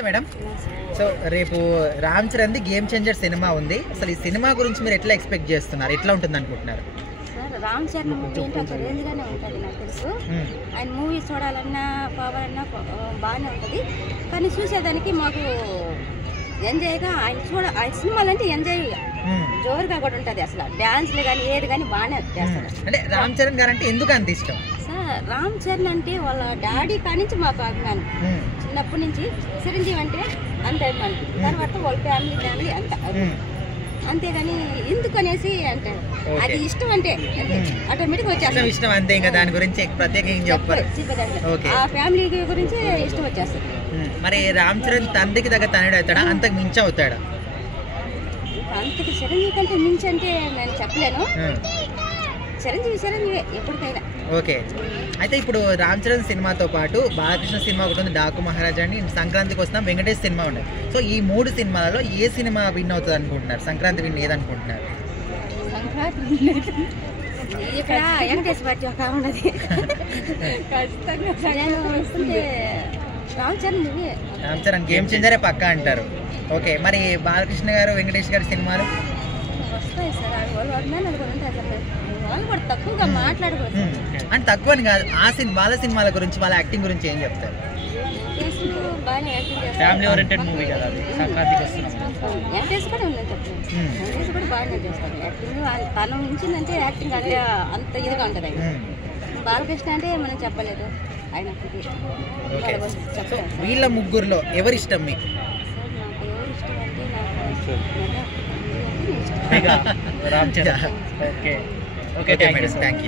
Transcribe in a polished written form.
Madam so రేపు Ram Charan the game changer cinema ఉంది. అసలు ఈ సినిమా గురించి మీరు ఎట్లా ఎక్స్పెక్ట్ చేస్తున్నారు, ఎట్లా ఉంటుంది అనుకుంటున్నారు? సార్ రామ్ చరణ్ మూవీ అంటే ఒక రేంజ్గానే ఉంటుంది నాకు తెలుసు. ఆయన మూవీ చూడాలన్నా పోవాలన్నా బాగానే ఉంటుంది. కానీ చూసేదానికి మాకు ఎంజాయ్గా ఆయన సినిమాలు అంటే ఎంజాయ్ జోరుగా కూడా ఉంటుంది. అసలు డ్యాన్స్లు కానీ ఏది కానీ బాగానే చేస్తారు. అంటే రామ్ చరణ్ గారు అంటే ఎందుకు అంత ఇష్టం? సార్ రామ్ చరణ్ అంటే వాళ్ళ డాడీ కానించి మాకు అభిమానం. చిన్నప్పటి నుంచి చిరంజీవి అంటే అంత అభిమానం. తర్వాత వాళ్ళ ఫ్యామిలీ అంత అంతేగాని ఎందుకు అనేసి అంటే అది ఇష్టం అంటే ఆటోమేటిక్ వచ్చేస్తుంది. ఇష్టం అంతే, ఇంకా దాని గురించి ప్రత్యేకంగా చెప్పారు. ఆ ఫ్యామిలీ గురించి ఇష్టం వచ్చేస్తుంది. మరి రామ్ చరణ్ తండ్రికి దగ్గర తనయుడు అవుతాడా, అంతకు మించి అవుతాడా? అంతకు చిరంజీవి కంటే మించి అంటే నేను చెప్పలేను. చిరంజీవి ఎప్పటికైనా ఓకే. అయితే ఇప్పుడు రామ్ చరణ్ సినిమాతో పాటు బాలకృష్ణ సినిమా ఒకటి ఉంది, డాకు మహారాజా అని. సంక్రాంతికి వస్తున్నాం, వెంకటేష్ సినిమా ఉన్నాయి. సో ఈ 3 సినిమాలలో ఏ సినిమా విన్ అవుతుంది అనుకుంటున్నారు? సంక్రాంతి విన్ ఏదనుకుంటున్నారు? సంక్రాంతి ఇక్కడ వెంకటేష్ పార్టీ ఒక ఉన్నది. రామ్ చరణ్ గేమ్ చేంజరే పక్కా అంటారు. ఓకే, మరి బాలకృష్ణ గారు వెంకటేష్ గారి సినిమాలు వస్తాయి సార్. వాళ్ళు కూడా తక్కువగా మాట్లాడకూడదు అంటే తక్కువ అని కాదు, వాళ్ళ సినిమాల గురించి, వాళ్ళ యాక్టింగ్ గురించి ఏం చెప్తారు? ఫ్యామిలీ ఓరియంటెడ్ మూవీ కదా అది, సంక్రాంతికి వస్తున్నాం. వెంకటేష్ కూడా ఉందని చెప్తాను. వెంకటేష్ కూడా బాగానే చేస్తాడు యాక్టింగ్. తను మించిందంటే యాక్టింగ్ అంటే అంత ఇదిగా ఉంటుంది. ఆయన బాలకృష్ణ అంటే మనం చెప్పలేదు ఆయన. వీళ్ళ ముగ్గురులో ఎవరు ఇష్టం మీకు? నాకు ఎవరు ఇష్టం అంటే Ram Charan. Okay, okay madam, thank you.